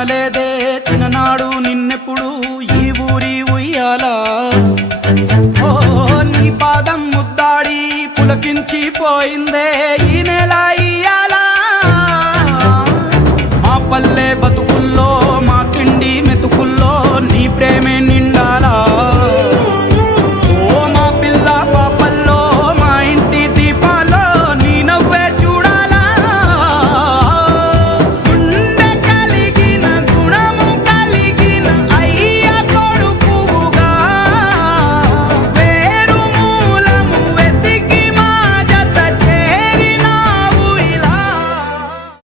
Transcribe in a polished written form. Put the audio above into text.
కనలేదే చిన్ననాడు నిన్నెప్పుడు ఈ ఊరి ఉయ్యాలా ఓ నీ పాదం ముద్దాడి పులకించిపోయిందే ఈ